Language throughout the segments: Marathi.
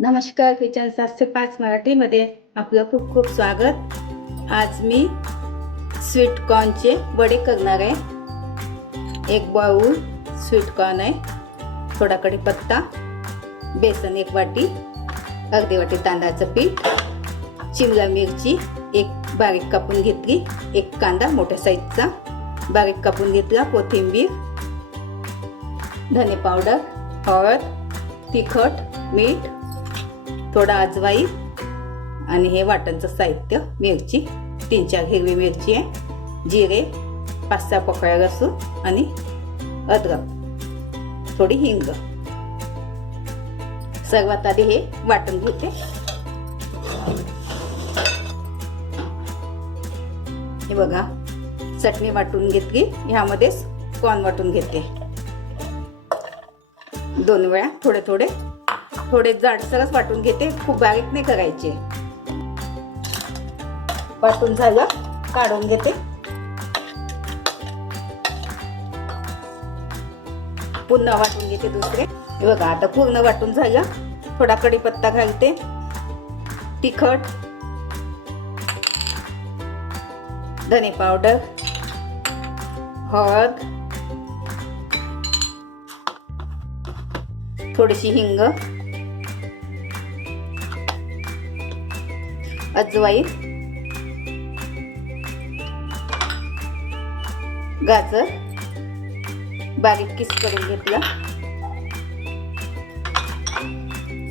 नमस्कार, किचन 705 मराठीमध्ये आपलं खूप खूप स्वागत. आज मी स्वीट कॉर्नचे वडे करणार आहे. एक बाउल स्वीट कॉर्न आहे, थोडा कढीपत्ता, बेसन 1 वाटी, अर्धी वाटी तांदळाचं पीठ, शिमला मिरची एक बारीक कापून घेतली, एक कांदा मोठ्या साईजचा बारीक कापून घेतला, कोथिंबीर, धने पावडर, हळद, तिखट, मीठ, थोडा अजवाई आणि हे वाटणचं साहित्य मिरची 3-4 हिरवी मिरची आहे, जिरे 5-6 पकळ्या लसूण आणि अद्रक, थोडी हिंग. सर्वात आधी हे वाटण घेते. हे बघा, चटणी वाटून घेतली, ह्यामध्येच कॉर्न वाटून घेते. 2 वेळा थोडे जाडसरच वाटून घेते, खूप बारीक नाही करायचे. वाटून झालं, काढून घेते. पुन्हा वाटून घेते दुसरे. हे बघा, आता पूर्ण वाटून झालं. थोडा कढीपत्ता घालते, तिखट, धने पावडर, हळद, थोडीशी हिंग, अजवाई, गाजर बारीक किस करून घेतला,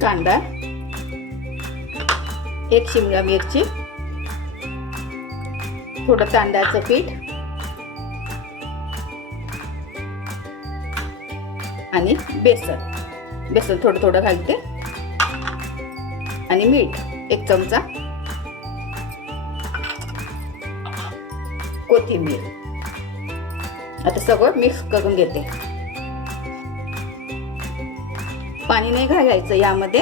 कांदा, एक शिमला मिरची, थोडं तांदळाचं पीठ आणि बेसन थोडं घालते आणि मीठ 1 चमचा, कोथिंबीर. आता सगळं मिक्स करून घेते. पाणी नाही घालायचं यामध्ये.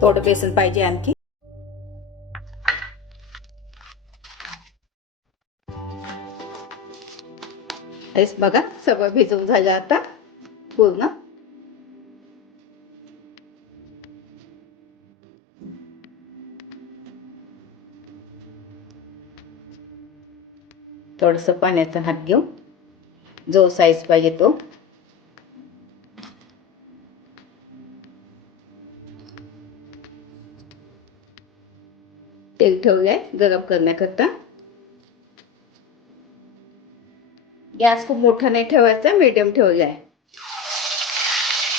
थोडं बेसन पाहिजे आणखी. हेच बघा, सगळं भिजवून झालं आता पूर्ण. थोडस पाण्याचा हात घेऊ, जो साईज पाहिजे तो. तेल ठेवलंय गरम करण्याकरता. गॅस खूप मोठा नाही ठेवायचा, मीडियम ठेवलाय.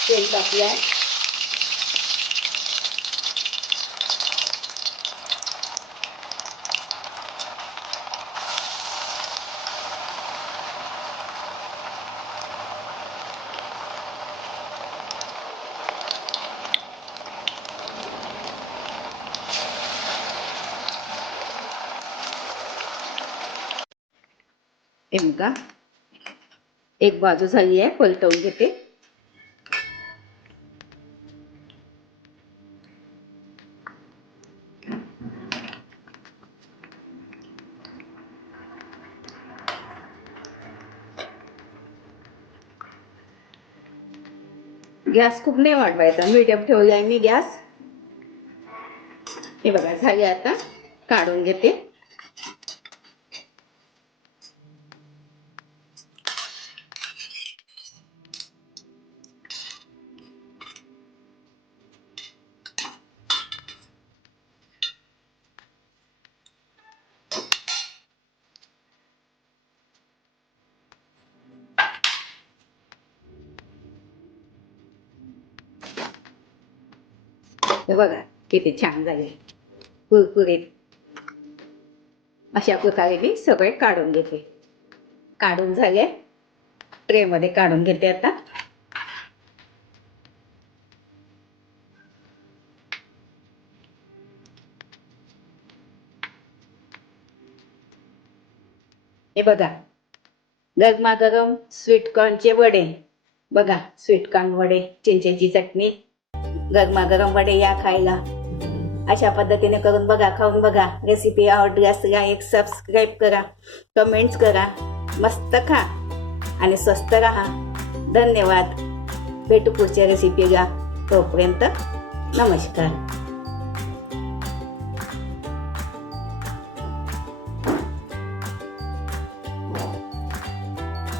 तेल टाकलंय. बघा, एक बाजू झाली आहे, पलटवून घेते. गॅस खूप नाही वाढवायचा, मीडियम ठेवलाय मी गॅस. हे बघा, झाले. आता काढून घेते. हे बघा, किती छान झाले, कुरकुरीत. अशा प्रकारे मी सगळे काढून घेते. काढून झाले, ट्रे मध्ये काढून घेते आता. हे बघा, गरमागरम स्वीट कॉर्नचे वडे. बघा, स्वीट कॉर्न वडे, चिंचेची चटणी, गरमागरम वडे या खायला. अशा पद्धतीने करून बघा, खाऊन बघा. रेसिपी आवडली असल्यास लाईक सबस्क्राईब करा, कमेंट्स करा. मस्त खा आणि स्वस्त राहा. धन्यवाद. भेटू पुढच्या रेसिपीला. तोपर्यंत नमस्कार.